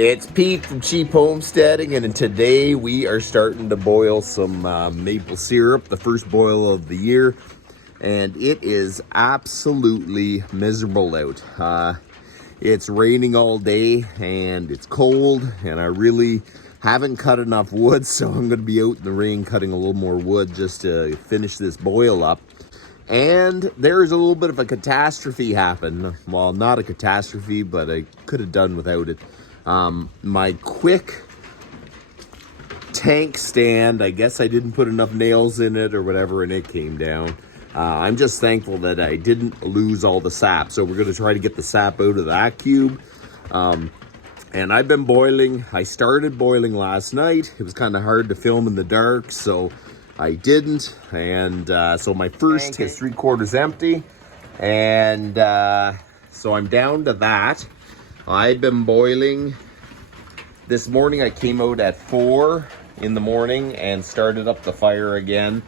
It's Pete from Cheap Homesteading, and today we are starting to boil some maple syrup, the first boil of the year, and it is absolutely miserable out. It's raining all day and it's cold, and I really haven't cut enough wood, so I'm going to be out in the rain cutting a little more wood just to finish this boil up. And there's a little bit of a catastrophe happen. Well, not a catastrophe, but I could have done without it. My quick tank stand, I guess I didn't put enough nails in it or whatever, and it came down. I'm just thankful that I didn't lose all the sap. So we're going to try to get the sap out of that cube. And I've been boiling. I started boiling last night. It was kind of hard to film in the dark, so I didn't. And so my first tank is 3/4 empty. And so I'm down to that. I've been boiling. This morning I came out at 4 in the morning and started up the fire again.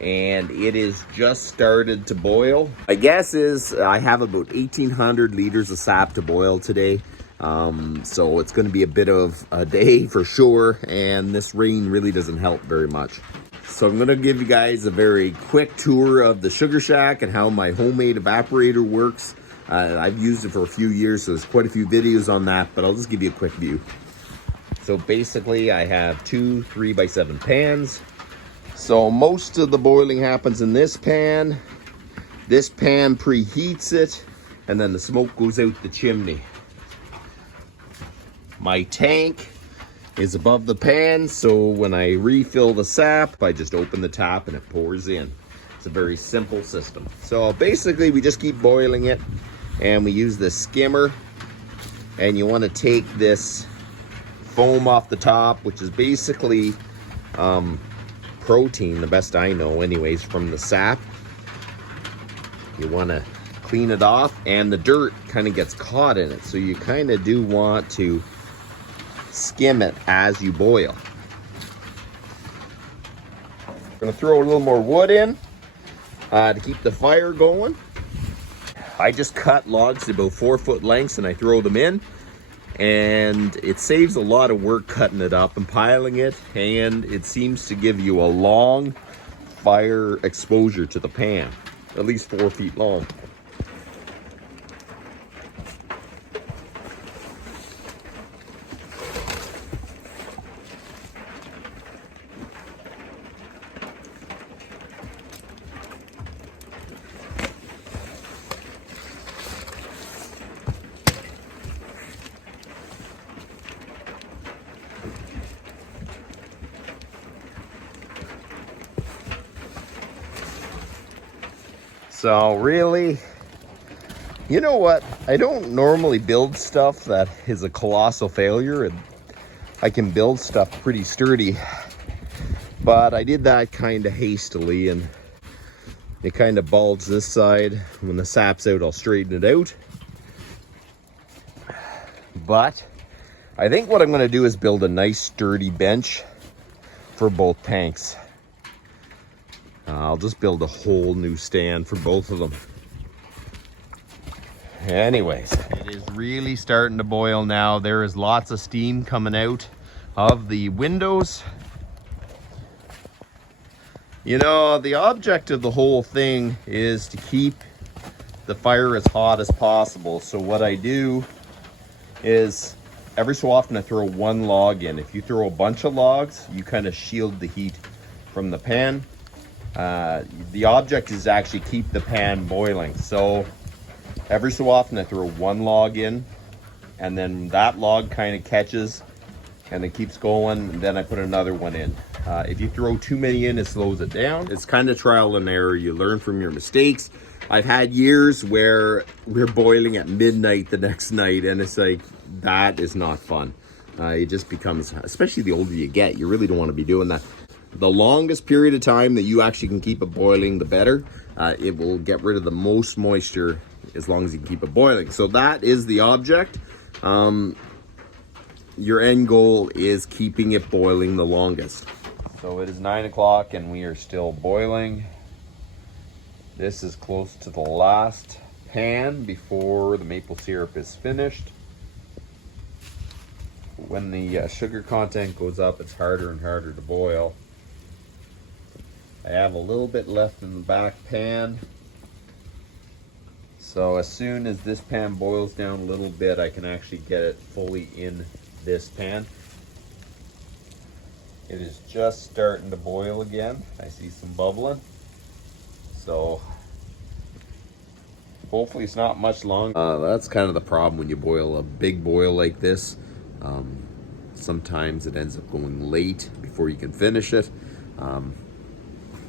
And it is just started to boil. My guess is I have about 1,800 liters of sap to boil today. So it's going to be a bit of a day for sure. And this rain really doesn't help very much. So I'm going to give you guys a very quick tour of the sugar shack and how my homemade evaporator works. I've used it for a few years, so there's quite a few videos on that, but I'll just give you a quick view. So basically I have two 3x7 pans. So most of the boiling happens in this pan. This pan preheats it, and then the smoke goes out the chimney. My tank is above the pan, so when I refill the sap, I just open the tap and it pours in. It's a very simple system. So basically we just keep boiling it, and we use this skimmer, and you want to take this foam off the top, which is basically protein, the best I know anyways, from the sap. You want to clean it off, and the dirt kind of gets caught in it, so you kind of do want to skim it as you boil. I'm going to throw a little more wood in to keep the fire going. I just cut logs to about 4-foot lengths and I throw them in, and it saves a lot of work cutting it up and piling it, and it seems to give you a long fire exposure to the pan, at least 4 feet long. So really, you know what? I don't normally build stuff that is a colossal failure, and I can build stuff pretty sturdy, but I did that kind of hastily, and it kind of bulged this side. When the sap's out, I'll straighten it out. But I think what I'm going to do is build a nice sturdy bench for both tanks. I'll just build a whole new stand for both of them. Anyways, it is really starting to boil now. There is lots of steam coming out of the windows. You know, the object of the whole thing is to keep the fire as hot as possible. So what I do is every so often I throw one log in. If you throw a bunch of logs, you kind of shield the heat from the pan. The object is to actually keep the pan boiling. So every so often I throw one log in, and then that log kind of catches and it keeps going, and then I put another one in. If you throw too many in, it slows it down. It's kind of trial and error. You learn from your mistakes. I've had years where we're boiling at midnight the next night, and it's like, that is not fun. It just becomes, especially the older you get, you really don't want to be doing that. The longest period of time that you actually can keep it boiling, the better. It will get rid of the most moisture as long as you can keep it boiling. So that is the object. Your end goal is keeping it boiling the longest. So it is 9 o'clock and we are still boiling. This is close to the last pan before the maple syrup is finished. when the sugar content goes up, it's harder and harder to boil. I have a little bit left in the back pan. So as soon as this pan boils down a little bit, I can actually get it fully in this pan. It is just starting to boil again. I see some bubbling. So hopefully it's not much longer. That's kind of the problem when you boil a big boil like this. Sometimes it ends up going late before you can finish it.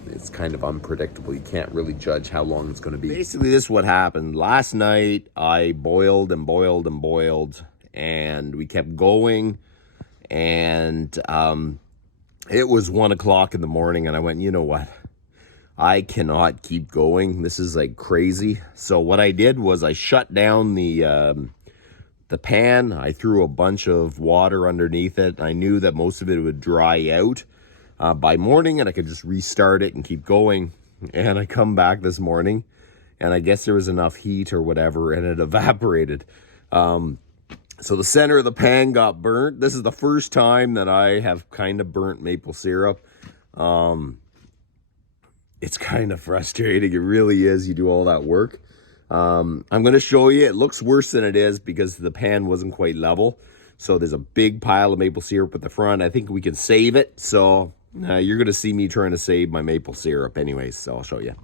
It's kind of unpredictable. You can't really judge how long it's going to be. Basically, this is what happened. Last night, I boiled and boiled and boiled, and we kept going. And it was 1 o'clock in the morning, and I went, you know what? I cannot keep going. This is like crazy. So what I did was I shut down the pan. I threw a bunch of water underneath it. I knew that most of it would dry out by morning, and I could just restart it and keep going. And I come back this morning, and I guess there was enough heat or whatever, and it evaporated. So the center of the pan got burnt. This is the first time that I have kind of burnt maple syrup. It's kind of frustrating. It really is. You do all that work. I'm going to show you. It looks worse than it is because the pan wasn't quite level. So there's a big pile of maple syrup at the front. I think we can save it. So you're going to see me trying to save my maple syrup anyways. So I'll show you.